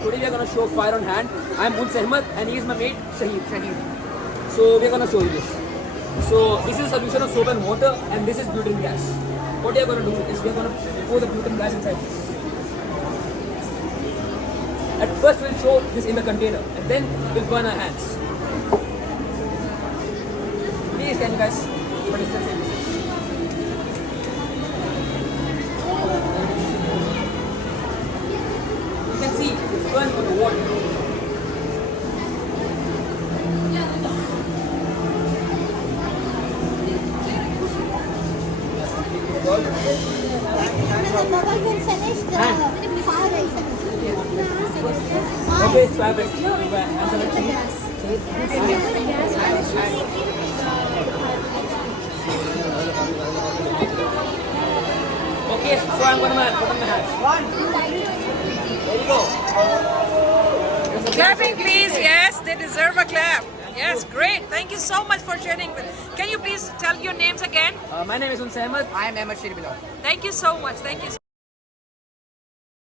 Today we are going to show fire on hand. I am Uns Ahmed and he is my mate Shahid. So we are going to show you this. So this is a solution of soap and water and this is butane gas. What we are going to do is we are going to pour the butane gas inside this. At first we'll show this in the container and then we'll burn our hands. Please can you guys keep a distance in this? You can see it's burning on the water. Okay, so I have Okay, so I'm going to put on my hands. There you go. Clapping, please. Yes, they deserve a clap. Yes, great. Thank you so much for sharing. Can you please tell your names again? My name is Uns Ahmed. I am Ahmed Shirbilal. Thank you so much. Thank you.